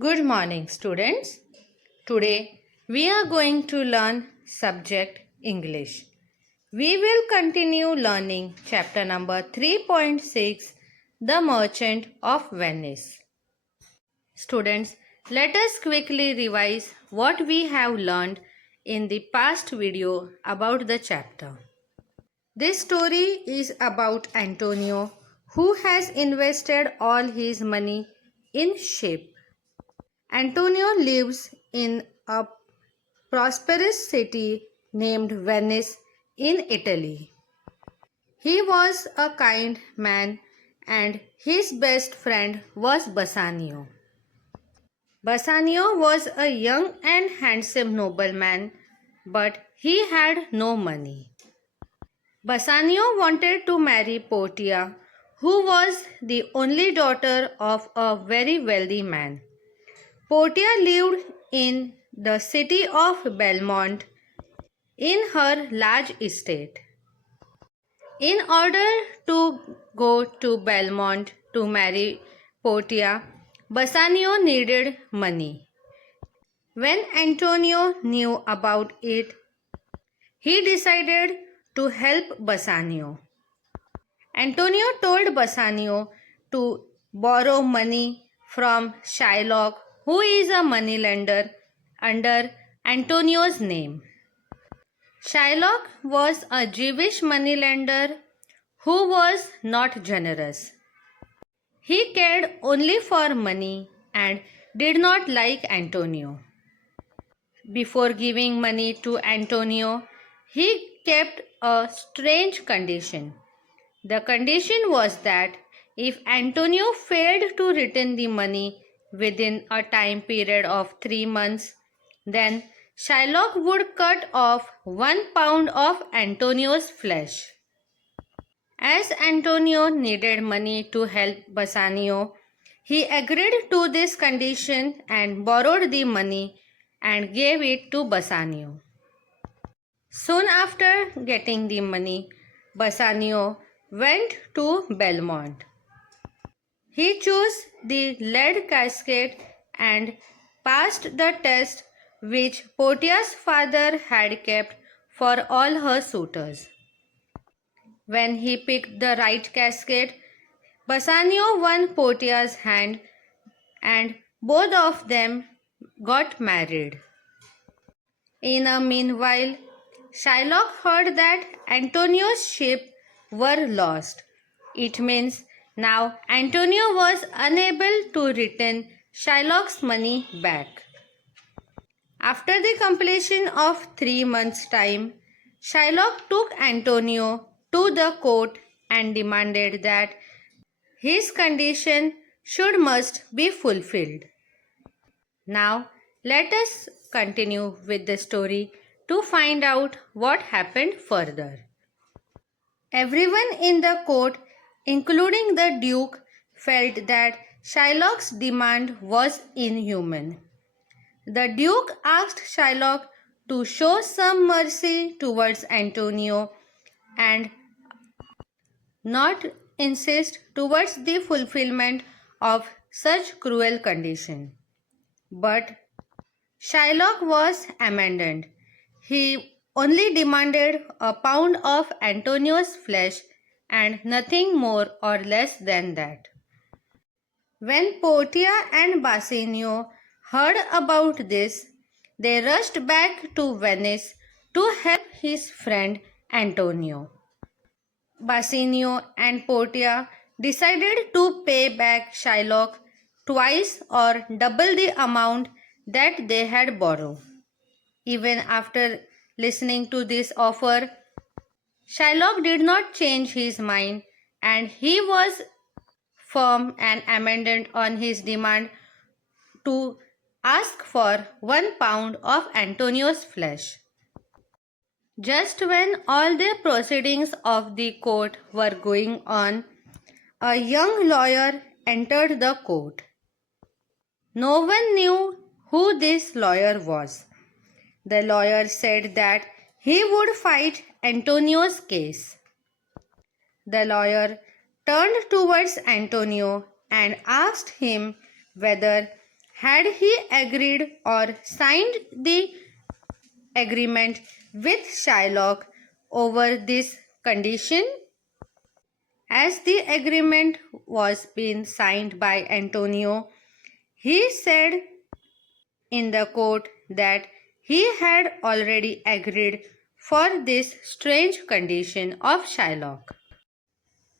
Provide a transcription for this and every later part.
Good morning, students. Today we are going to learn subject English. We will continue learning chapter number 3.6, The Merchant of Venice. Students, let us quickly revise what we have learned in the past video about the chapter. This story is about Antonio, who has invested all his money in ship. Antonio lives in a prosperous city named Venice in Italy. He was a kind man and his best friend was Bassanio. Bassanio was a young and handsome nobleman, but he had no money. Bassanio wanted to marry Portia, who was the only daughter of a very wealthy man. Portia lived in the city of Belmont in her large estate. In order to go to Belmont to marry Portia, Bassanio needed money. When Antonio knew about it, he decided to help Bassanio. Antonio told Bassanio to borrow money from Shylock, who is a moneylender, under Antonio's name. Shylock was a Jewish moneylender who was not generous. He cared only for money and did not like Antonio. Before giving money to Antonio, he kept a strange condition. The condition was that if Antonio failed to return the money within a time period of 3 months, then Shylock would cut off 1 pound of Antonio's flesh. As Antonio needed money to help Bassanio, he agreed to this condition and borrowed the money and gave it to Bassanio. Soon after getting the money, Bassanio went to Belmont. He chose the lead casket and passed the test which Portia's father had kept for all her suitors. When he picked the right casket, Bassanio won Portia's hand and both of them got married. In a meanwhile, Shylock heard that Antonio's ship were lost. It means now Antonio was unable to return Shylock's money back. After the completion of 3 months' time, Shylock took Antonio to the court and demanded that his condition must be fulfilled. Now, let us continue with the story to find out what happened further. Everyone in the court, including the Duke, felt that Shylock's demand was inhuman. The Duke asked Shylock to show some mercy towards Antonio and not insist towards the fulfillment of such cruel condition. But Shylock was amended. He only demanded 1 pound of Antonio's flesh and nothing more or less than that. When Portia and Bassanio heard about this, they rushed back to Venice to help his friend Antonio. Bassanio and Portia decided to pay back Shylock twice or double the amount that they had borrowed. Even after listening to this offer, Shylock did not change his mind and he was firm and amended on his demand to ask for 1 pound of Antonio's flesh. Just when all the proceedings of the court were going on, a young lawyer entered the court. No one knew who this lawyer was. The lawyer said that he would fight Antonio's case. The lawyer turned towards Antonio and asked him whether Had he agreed or signed the agreement with Shylock over this condition? As the agreement was being signed by Antonio, he said in the court that he had already agreed for this strange condition of Shylock.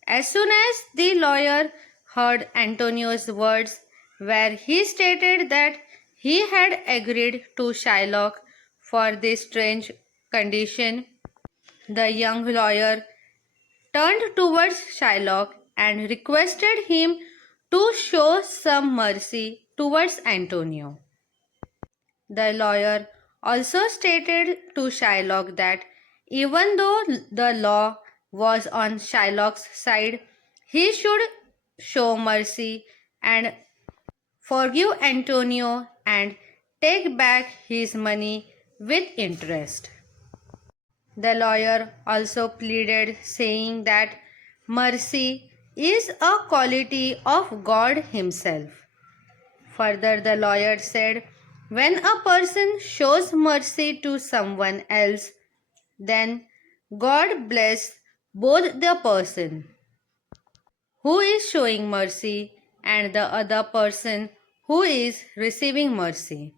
As soon as the lawyer heard Antonio's words, where he stated that he had agreed to Shylock for this strange condition, the young lawyer turned towards Shylock and requested him to show some mercy towards Antonio. The lawyer also stated to Shylock that even though the law was on Shylock's side, he should show mercy and forgive Antonio and take back his money with interest. The lawyer also pleaded, saying that mercy is a quality of God Himself. Further, the lawyer said, when a person shows mercy to someone else, then God bless both the person who is showing mercy and the other person who is receiving mercy.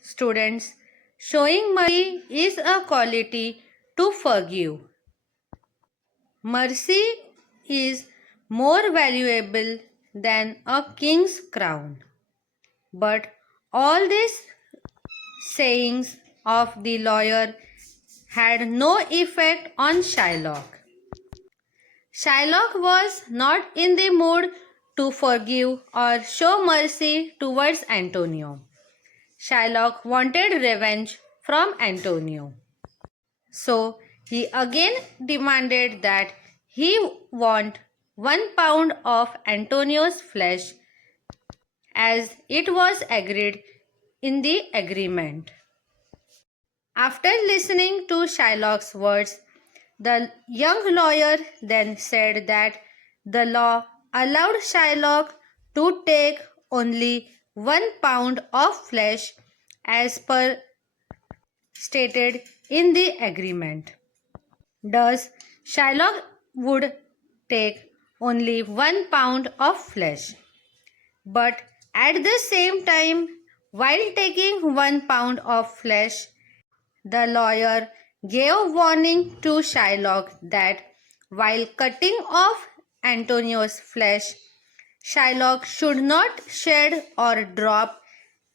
Students, showing mercy is a quality to forgive. Mercy is more valuable than a king's crown. But all these sayings of the lawyer had no effect on Shylock. Shylock was not in the mood to forgive or show mercy towards Antonio. Shylock wanted revenge from Antonio. So he again demanded that he want 1 pound of Antonio's flesh as it was agreed in the agreement. After listening to Shylock's words, the young lawyer then said that the law allowed Shylock to take only 1 pound of flesh as per stated in the agreement. Thus, Shylock would take only 1 pound of flesh. But at the same time, while taking 1 pound of flesh, the lawyer gave warning to Shylock that while cutting off Antonio's flesh, Shylock should not shed or drop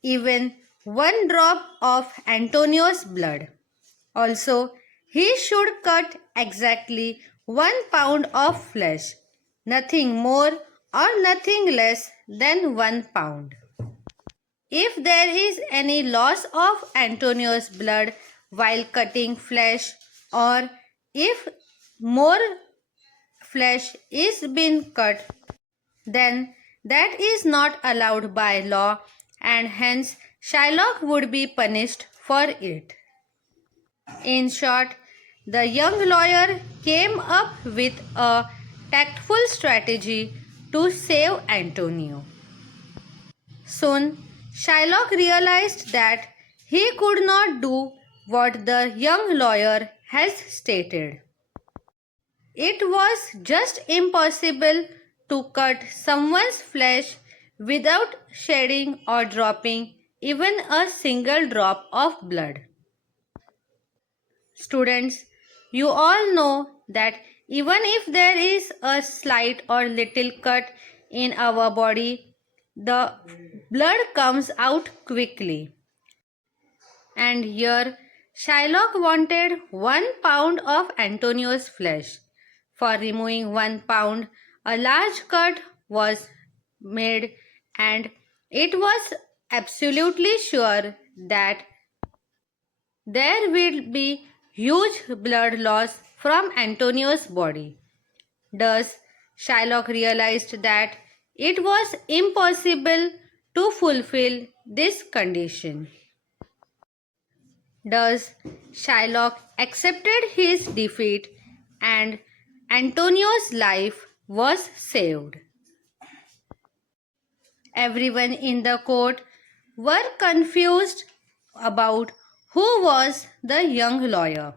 even 1 drop of Antonio's blood. Also, he should cut exactly 1 pound of flesh, nothing more or nothing less than 1 pound. If there is any loss of Antonio's blood while cutting flesh, or if more flesh is being cut, then that is not allowed by law and hence Shylock would be punished for it. In short, the young lawyer came up with a tactful strategy to save Antonio. Soon, Shylock realized that he could not do what the young lawyer has stated. It was just impossible to cut someone's flesh without shedding or dropping even a single drop of blood. Students, you all know that even if there is a slight or little cut in our body, the blood comes out quickly. And here Shylock wanted 1 pound of Antonio's flesh. For removing 1 pound, a large cut was made, and it was absolutely sure that there will be huge blood loss from Antonio's body. Thus, Shylock realized that it was impossible to fulfill this condition. Thus, Shylock accepted his defeat and Antonio's life was saved. Everyone in the court were confused about who was the young lawyer.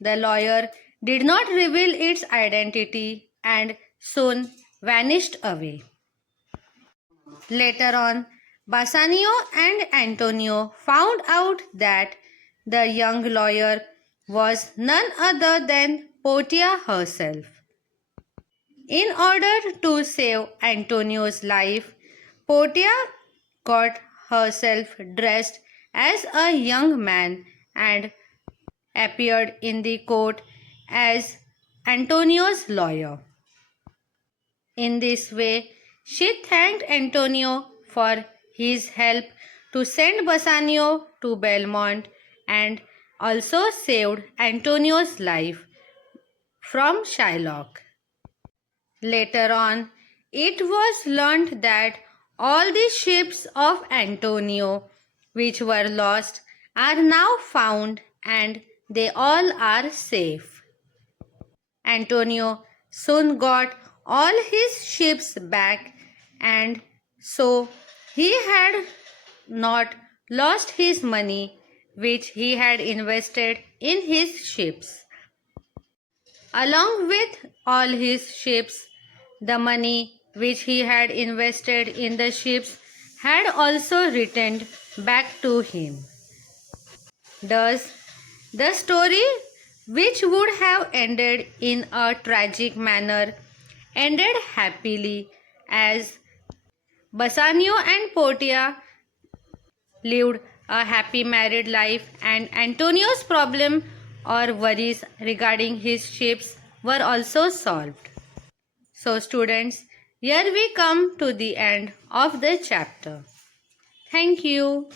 The lawyer did not reveal its identity and soon vanished away. Later on, Bassanio and Antonio found out that the young lawyer was none other than Portia herself. In order to save Antonio's life, Portia got herself dressed as a young man and appeared in the court as Antonio's lawyer. In this way, she thanked Antonio for his help to send Bassanio to Belmont and also saved Antonio's life from Shylock. Later on, it was learned that all the ships of Antonio which were lost are now found and they all are safe. Antonio soon got all his ships back, and so he had not lost his money which he had invested in his ships. Along with all his ships, the money which he had invested in the ships had also returned back to him. Thus, the story, which would have ended in a tragic manner, ended happily as Bassanio and Portia lived a happy married life and Antonio's problem or worries regarding his ships were also solved. So students, here we come to the end of the chapter. Thank you.